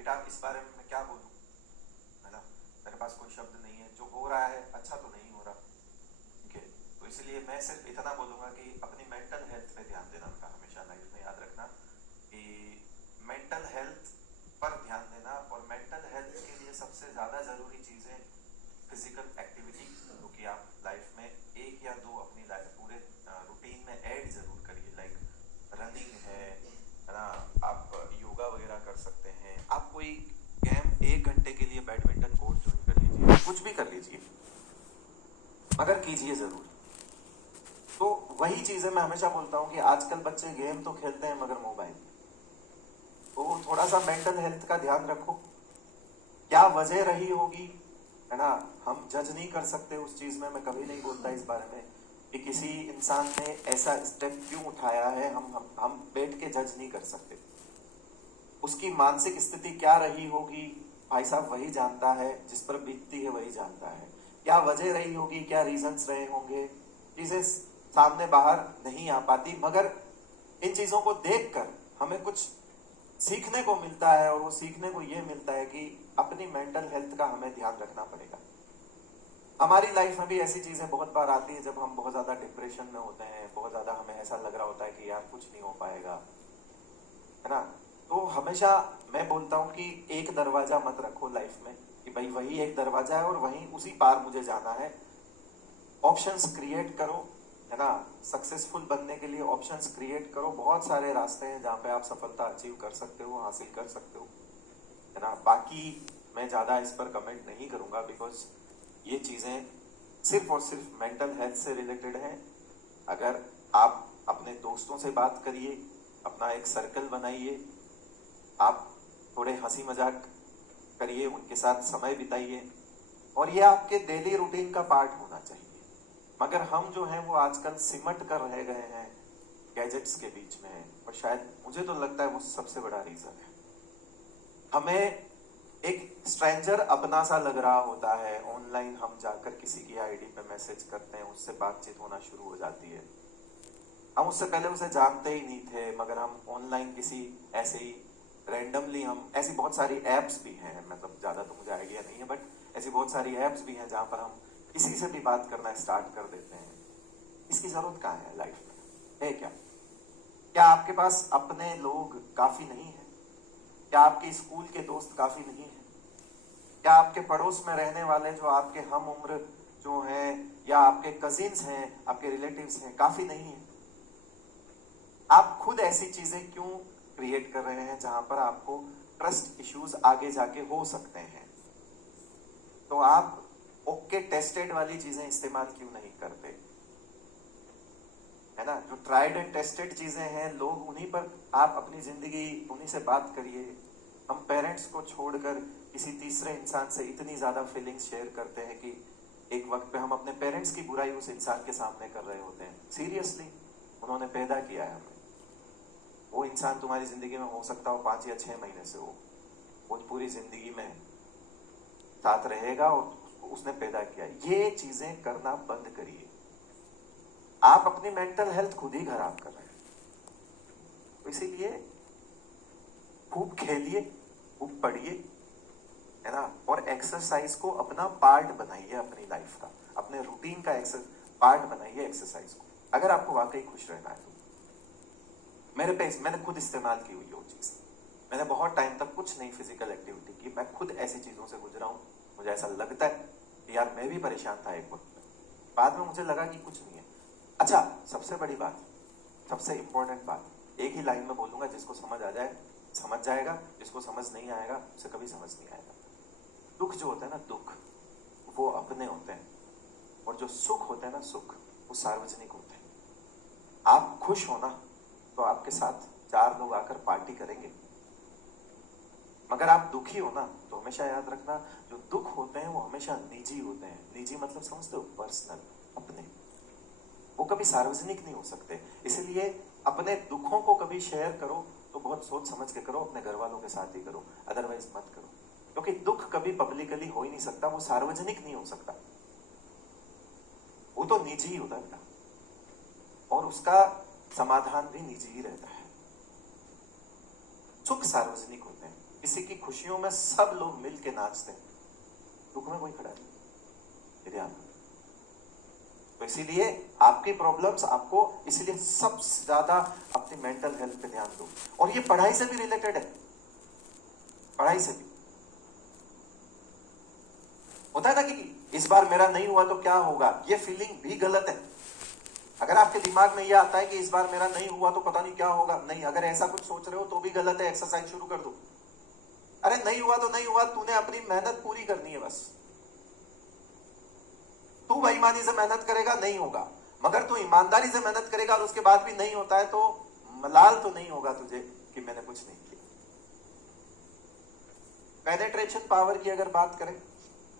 बेटा इस बारे में मैं क्या बोलूं, है ना। मेरे पास कोई शब्द नहीं है, जो हो रहा है अच्छा तो नहीं हो रहा, ठीक है। तो इसलिए मैं सिर्फ इतना बोलूंगा कि अपनी मेंटल हेल्थ पे ध्यान देना उनका हमेशा लाइफ में याद रखना कि मेंटल हेल्थ पर ध्यान देना। और मेंटल हेल्थ के लिए सबसे ज़्यादा ज़रूरी चीज़ है फिजिकल एक्टिविटी, जो कि आप लाइफ में एक या दो अपनी लाइफ पूरे रूटीन में ऐड जरूर करिए। लाइक रनिंग है ना, आप योगा वगैरह कर सकते हैं, आप कोई गेम 1 घंटे के लिए बैडमिंटन कोर्ट ज्वाइन कर लीजिए, कुछ भी कर लीजिए, मगर कीजिए जरूर। तो वही चीजें मैं हमेशा बोलता हूँ कि आजकल बच्चे गेम तो खेलते हैं मगर मोबाइल। तो थोड़ा सा मेंटल हेल्थ का ध्यान रखो। क्या वजह रही होगी, है ना, हम जज नहीं कर सकते उस चीज में। मैं कभी नहीं बोलता इस बारे में कि किसी इंसान ने ऐसा स्टेप क्यों उठाया है, हम बैठ के जज नहीं कर सकते। उसकी मानसिक स्थिति क्या रही होगी, भाई साहब वही जानता है, जिस पर बीतती है वही जानता है। क्या वजह रही होगी, क्या रीजंस रहे होंगे, चीजें सामने बाहर नहीं आ पाती, मगर इन चीजों को देखकर हमें कुछ सीखने को मिलता है। और वो सीखने को ये मिलता है कि अपनी मेंटल हेल्थ का हमें ध्यान रखना पड़ेगा। हमारी लाइफ में भी ऐसी चीजें बहुत बार आती है जब हम बहुत ज्यादा डिप्रेशन में होते हैं, बहुत ज्यादा हमें ऐसा लग रहा होता है कि यार कुछ नहीं हो पाएगा, है ना। तो हमेशा मैं बोलता हूं कि एक दरवाजा मत रखो लाइफ में कि भाई वही एक दरवाजा है और वहीं उसी पार मुझे जाना है। ऑप्शंस क्रिएट करो, है ना। सक्सेसफुल बनने के लिए ऑप्शंस क्रिएट करो। बहुत सारे रास्ते हैं जहां पे आप सफलता अचीव कर सकते हो, हासिल कर सकते हो, है ना। बाकी मैं ज्यादा इस पर कमेंट नहीं करूंगा, बिकॉज ये चीजें सिर्फ और सिर्फ मेंटल हेल्थ से रिलेटेड हैं। अगर आप अपने दोस्तों से बात करिए, अपना एक सर्कल बनाइए, आप थोड़े हंसी मजाक करिए, उनके साथ समय बिताइए, और ये आपके डेली रूटीन का पार्ट होना चाहिए। मगर हम जो हैं वो आजकल सिमट कर रह गए हैं गैजेट्स के बीच में, और शायद मुझे तो लगता है वो सबसे बड़ा रीजन है। हमें एक स्ट्रेंजर अपना सा लग रहा होता है, ऑनलाइन हम जाकर किसी की आईडी पे मैसेज करते हैं, उससे बातचीत होना शुरू हो जाती है। हम उससे पहले उसे जानते ही नहीं थे, मगर हम ऑनलाइन किसी ऐसे ही रैंडमली, हम ऐसी बहुत सारी एप्स भी हैं, मतलब ज्यादा तो मुझे आइडिया नहीं है, बट ऐसी बहुत सारी एप्स भी हैं जहां पर हम किसी से भी बात करना स्टार्ट कर देते हैं। इसकी जरूरत कहाँ है लाइफ में, है क्या? क्या आपके पास अपने लोग काफी नहीं है? क्या आपके स्कूल के दोस्त काफी नहीं है? क्या आपके पड़ोस में रहने वाले जो आपके हम उम्र जो हैं, या आपके कजिन्स हैं, आपके रिलेटिव्स हैं, काफी नहीं है? आप खुद ऐसी चीजें क्यों क्रिएट कर रहे हैं जहां पर आपको ट्रस्ट इश्यूज आगे जाके हो सकते हैं? तो आप ओके टेस्टेड वाली चीजें इस्तेमाल क्यों नहीं करते, है ना। जो ट्राइड एंड टेस्टेड चीजें हैं, लोग उन्हीं पर आप अपनी जिंदगी, उन्हीं से बात करिए। हम पेरेंट्स को छोड़कर किसी तीसरे इंसान से इतनी ज्यादा फीलिंग्स शेयर करते हैं कि एक वक्त पे हम अपने पेरेंट्स की बुराई उस इंसान के सामने कर रहे होते हैं। सीरियसली, उन्होंने पैदा किया है हमें। वो इंसान तुम्हारी जिंदगी में हो सकता हो 5 या 6 महीने से हो, वो पूरी जिंदगी में साथ रहेगा और उसने पैदा किया। ये चीजें करना बंद करिए। आप अपनी मेंटल हेल्थ खुद ही खराब कर रहे हैं। तो इसीलिए खूब खेलिए, खूब पढ़िए, है ना। और एक्सरसाइज को अपना पार्ट बनाइए अपनी लाइफ का, अपने रूटीन का पार्ट बनाइए एक्सरसाइज को, अगर आपको वाकई खुश रहना है तो। मैंने खुद इस्तेमाल की हुई वो चीज। मैंने बहुत टाइम तक कुछ नहीं फिजिकल एक्टिविटी की, मैं खुद ऐसी चीजों से गुजरा हूं। मुझे ऐसा लगता है कि यार मैं भी परेशान था एक वक्त में, बाद में मुझे लगा कि कुछ नहीं है। अच्छा, सबसे बड़ी बात, सबसे इंपॉर्टेंट बात, एक ही लाइन में बोलूंगा, जिसको समझ आ जाए समझ जाएगा, जिसको समझ नहीं आएगा उसे कभी समझ नहीं आएगा। दुख जो होता है ना, दुख वो अपने होते हैं, और जो सुख होते हैं ना, सुख वो सार्वजनिक होते हैं। आप खुश हो ना, तो आपके साथ 4 लोग आकर पार्टी करेंगे, मगर आप दुखी हो ना, तो हमेशा याद रखना, जो दुख होते हैं वो हमेशा निजी होते हैं। निजी मतलब समझते हो, पर्सनल, अपने। वो कभी सार्वजनिक नहीं हो सकते। इसलिए अपने दुखों को कभी शेयर करो तो बहुत सोच समझ के करो, अपने घर वालों के साथ ही करो, अदरवाइज मत करो। क्योंकि दुख कभी पब्लिकली हो ही नहीं सकता, वो सार्वजनिक नहीं हो सकता, वो तो निजी ही होता है, और उसका समाधान भी निजी ही रहता है। सुख सार्वजनिक होते हैं। किसी की खुशियों में सब लोग मिल के नाचते हैं, दुख में कोई खड़ा नहीं, ये ध्यान रखना। तो इसीलिए आपकी प्रॉब्लम्स आपको, इसीलिए सबसे ज्यादा अपनी मेंटल हेल्थ पे ध्यान दो। और ये पढ़ाई से भी रिलेटेड है, पढ़ाई से भी होता है ना कि इस बार मेरा नहीं हुआ तो क्या होगा, ये फीलिंग भी गलत है। अगर आपके दिमाग में ये आता है कि इस बार मेरा नहीं हुआ तो पता नहीं क्या होगा, नहीं, अगर ऐसा कुछ सोच रहे हो तो भी गलत है, एक्सरसाइज शुरू कर दो। अरे नहीं हुआ तो नहीं हुआ, तूने अपनी मेहनत पूरी करनी है बस। तू बेईमानी से मेहनत करेगा नहीं होगा, मगर तू ईमानदारी से मेहनत करेगा और उसके बाद भी नहीं होता है तो मलाल तो नहीं होगा तुझे कि मैंने कुछ नहीं किया। पेनिट्रेशन पावर की अगर बात करें